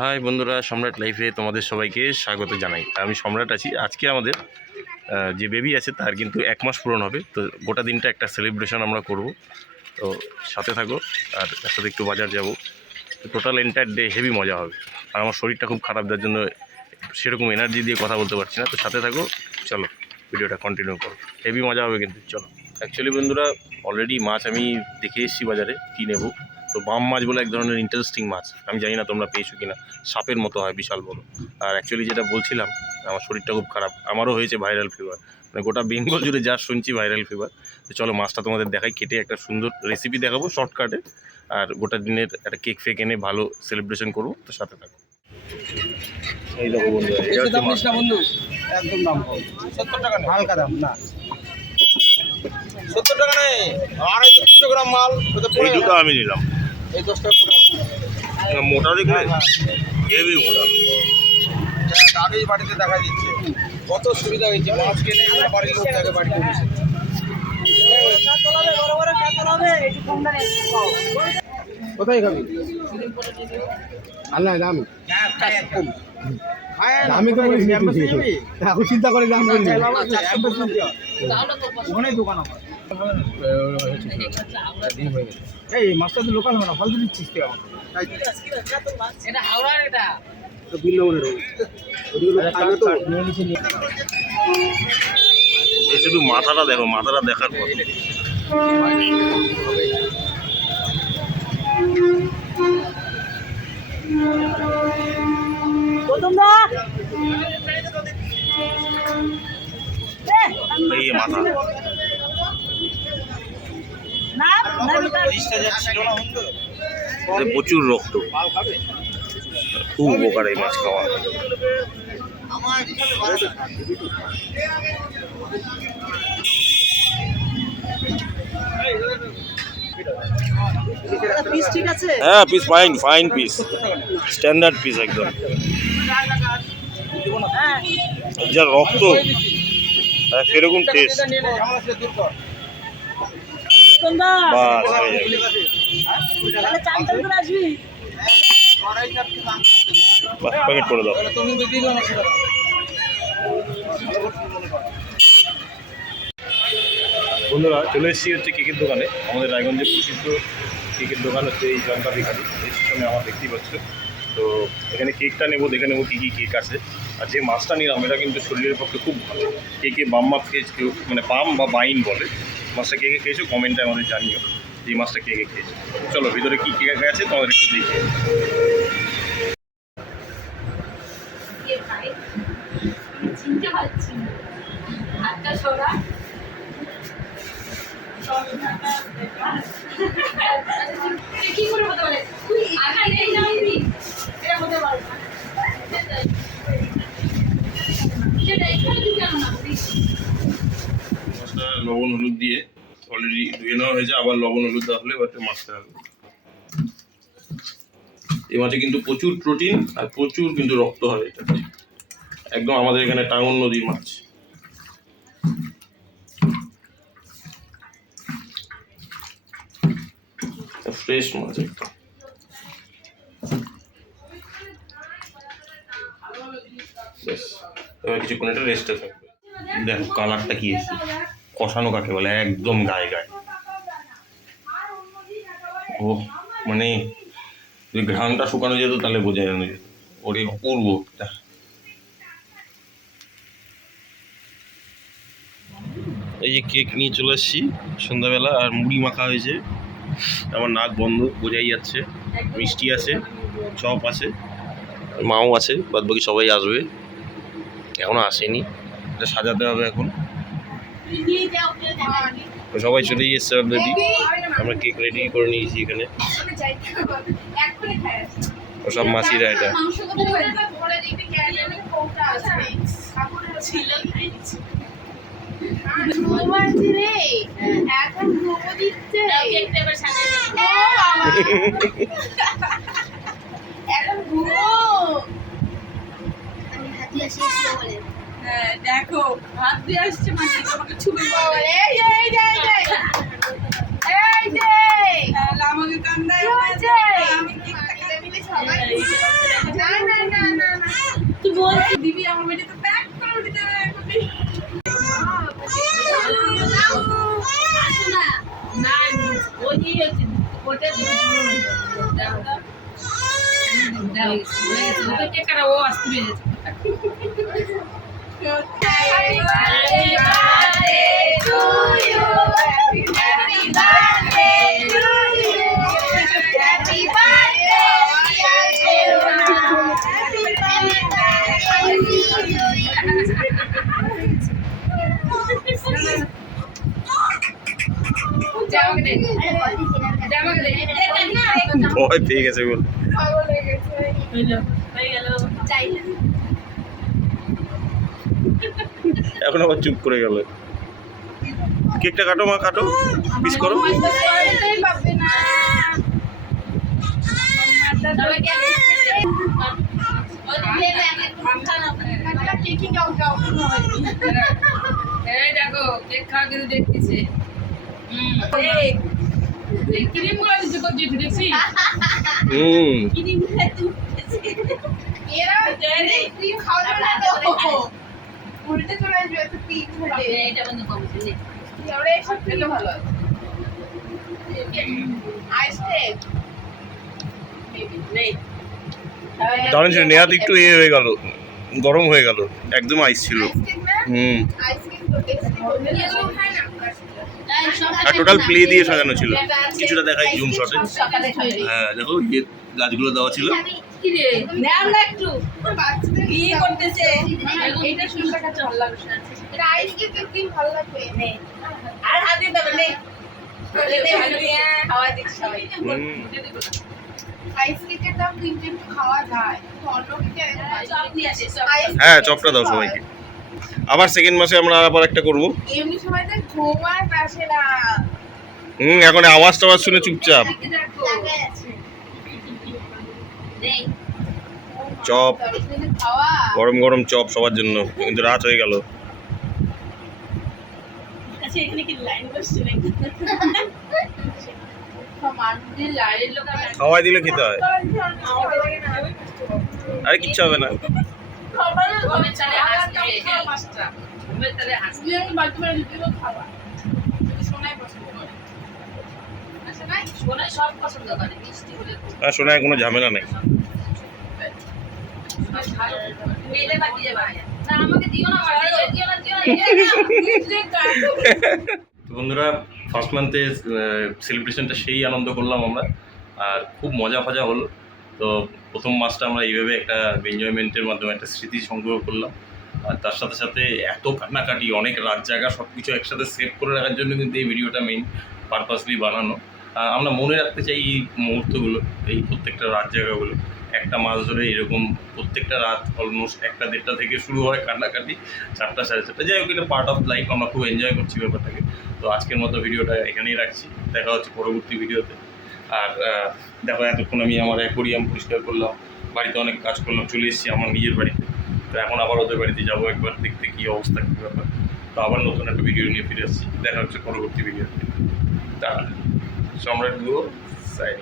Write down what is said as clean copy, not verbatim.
High বন্ধুরা, সম্রাট লাইফে তোমাদের সবাইকে স্বাগত জানাই। আমি সম্রাট আছি। আজকে আমাদের যে বেবি আছে তার কিন্তু 1 মাস পূরণ হবে। তো গোটা দিনটা একটা সেলিব্রেশন আমরা করব। তো সাথে থাকো, আর তার সাথে একটু বাজার যাব। টোটাল এন্টায়ার ডে হেভি মজা হবে। আর আমার শরীরটা খুব খারাপ, যার জন্য সেরকম এনার্জি দিয়ে কথা বলতে পারছি না। তো সাথে থাকো, চলো ভিডিওটা কন্টিনিউ করো। হেভি মজা হবে কিন্তু, চলো। অ্যাকচুয়ালি বন্ধুরা, অলরেডি মাছ আমি দেখে এসেছি বাজারে, কী নেবো। তো বাম মাছ বলে এক ধরনের ইন্টারেস্টিং মাছ, আমি জানি না তোমরা পেয়েছো কিনা। সাপের মতো হয়, বিশাল বড়। আর অ্যাকচুয়ালি যেটা বলছিলাম, আমার শরীরটা খুব খারাপ, আমারও হয়েছে ভাইরাল ফিভার। মানে গোটা বেঙ্গল জুড়ে যা শুনছি ভাইরাল ফিভার। তো চলো মাছটা তোমাদের দেখাই, কেটে একটা সুন্দর রেসিপি দেখাবো শর্টকাটে। আর গোটা দিনের একটা কেক ফেক এনে ভালো সেলিব্রেশন করবো। তো সাথে থাকো। এই দেখো বন্ধু, এটা হচ্ছে মাছ। বন্ধু একদম দাম কম, 70 টাকা হালকা দাম না, 70 টাকা নেই। 250 গ্রাম মাল এই দুটো আমি নিলাম। এই 10 টাকা পুরো মোটা দেখলে হেভি মোটা। আগেই বাড়িতে দেখা দিচ্ছে কত সুবিধা হয়েছে। মাছ কিনে বাড়ির লোক থাকে, বাড়িতে বসে। কোথায় খাবি? আল্লাহ দামি আমি তো বলিস এখন চিন্তা করে দাম ওখানেই দোকান আমার। এই মাছটা তো লোকাল হবে না, ফালতু দিচ্ছিস তুই আমার। এটা হাওড়ার, এটা শুধু মাথাটা দেখো, মাথাটা দেখার পর এই মাথা প্রচুর রক্ত, খুব উপকার এই মাছ খাওয়া। হ্যাঁ, piece fine fine piece, standard piece একদম। যা রক্ত, সেরকম টেস্ট। বাস হয়ে যাবে। প্যাকেট করে দাও। বন্ধুরা, চলে এসেছি হচ্ছে কেকের দোকানে। আমাদের রায়গঞ্জের প্রসিদ্ধ কেকের দোকান হচ্ছে এই জনতা বেকারি, এই সিস্টেমে আমার দেখতেই পাচ্ছ। তো এখানে কেকটা নেবো, দেখে নেবো কী কী কেক আছে। আর যে মাছটা নিলাম এটা কিন্তু শরীরের পক্ষে খুব ভালো। কেকে বাম মাছ খেয়েছে কেউ, মানে বাম বা বাইন বলে। মাছটা কেকে খেয়েছো কমেন্টে আমাদের জানিও যে মাছটা কেকে খেয়েছে। চলো ভিতরে কী কেক আছে তোমাদের একটু দেখে। চিনতে পারছি না, হাতটা সরা। কি করে হতে পারে? তুই আগে এই জানিবি এটা হতে পারে না। সেটাই তুই কেন না করিস? মাছটা লবণ হলুদ দিয়ে অলরেডি ধুয়ে নেওয়া হয়েছে, আবার লবণ হলুদ দেওয়া হলে এবার মাছটা হবে। এই মাছে কিন্তু প্রচুর প্রোটিন আর প্রচুর কিন্তু রক্ত হয়। এটা একদম আমাদের এখানে টাঙ্গন নদীর মাছ। ফ্রেশ মাছ একদম। বেশ, এবার কিছুক্ষণ এটা রেস্টে থাকবে। দেখো কালারটা কি এসেছে, কষানো কাকে বলে, একদম গায়ে গায়ে। ও মানে যদি ঘ্রাণটা শুকানো যেত তাহলে বোঝা জানো যেত। ওরে অপূর্ব। এই যে কেক নিয়ে চলে এসেছি সন্ধ্যাবেলা, আর মুড়ি মাখা হয়েছে। আমার নাক বন্ধ, বোঝাই যাচ্ছে। মিষ্টি আছে, চপ আছে, মাও আছে, বাদ বাকি সবাই আসবে। এখনো আসেনি, এটা সাজাতে হবে এখন। সবাই চলে এসছে অলরেডি, আমরা কেক রেডি করে নিয়েছি এখানে। সব মাসিরা এটা দেখো হাত দিয়ে আসছে, মানে আমাকে ছুঁয়ে আমাকে কান্দায় ও আসতে পেরেছে ভয় পেয়ে গেছে বল। এখন আবার চুপ করে গেল। কেকটা কাটো মা, কাটো, পিস করো। দেখো কেক খাওয়া কিন্তু দেখতেছে ক্রিম গুলো দিচ্ছে তো জিতে দেখছি এটা বন্ধ করছি দারুণ ছিল। নেহাত একটু হয়ে গেল, গরম হয়ে গেল, একদম আইস ছিল। আর টোটাল প্লে দিয়ে সাজানো ছিল। কিছুটা দেখাই জুম শটে। হ্যাঁ দেখো ইয়ে গাছগুলো দেওয়া ছিল। হ্যাঁ চপটা দাও সবাইকে। আবার সেকেন্ড মাসে আমরা আবার একটা করবো। এখন আওয়াজ টাওয়াজ শুনে চুপচাপ। চপ, গরম গরম চপ সবার জন্য, কিন্তু রাত হয়ে গেল। খাওয়াই দিলে খেতে হয়, আরে কিচ্ছু হবে না। আর শোনায় কোনো ঝামেলা নেই। তো বন্ধুরা, ফার্স্ট মান্থে সেলিব্রেশনটা সেই আনন্দ করলাম আমরা, আর খুব মজা ফজা হলো। তো প্রথম মাসটা আমরা এইভাবে একটা এনজয়মেন্টের মাধ্যমে একটা স্মৃতি সংগ্রহ করলাম। আর তার সাথে সাথে এত কান্নাকাটি, অনেক রাত জায়গা, সব কিছু একসাথে সেভ করে রাখার জন্য কিন্তু এই ভিডিওটা মেইন পারপাসলি বানানো। আমরা মনে রাখতে চাই এই মুহূর্তগুলো, এই প্রত্যেকটা রাত জায়গাগুলো। একটা মাস ধরে এরকম প্রত্যেকটা রাত অলমোস্ট 1টা-1:30 থেকে শুরু হয় কান্নাকাটি, 4টা 4:30। যাই হোক, এটা পার্ট অফ লাইফ, আমরা খুব এনজয় করছি ব্যাপারটাকে। তো আজকের মতো ভিডিওটা এখানেই রাখছি, দেখা হচ্ছে পরবর্তী ভিডিওতে। আর দেখো, এতক্ষণ আমি আমার অ্যাকোরিয়াম পরিষ্কার করলাম, বাড়িতে অনেক কাজ করলাম, চলে এসেছি আমার নিজের বাড়িতে। তো এখন আবার ওদের বাড়িতে যাবো একবার, দেখতে কী অবস্থা, কী ব্যাপার। তো আবার নতুন একটা ভিডিও নিয়ে ফিরে আসছি, দেখা হচ্ছে পরবর্তী ভিডিওতে। তাহলে সম্রাট গুহ সাইড।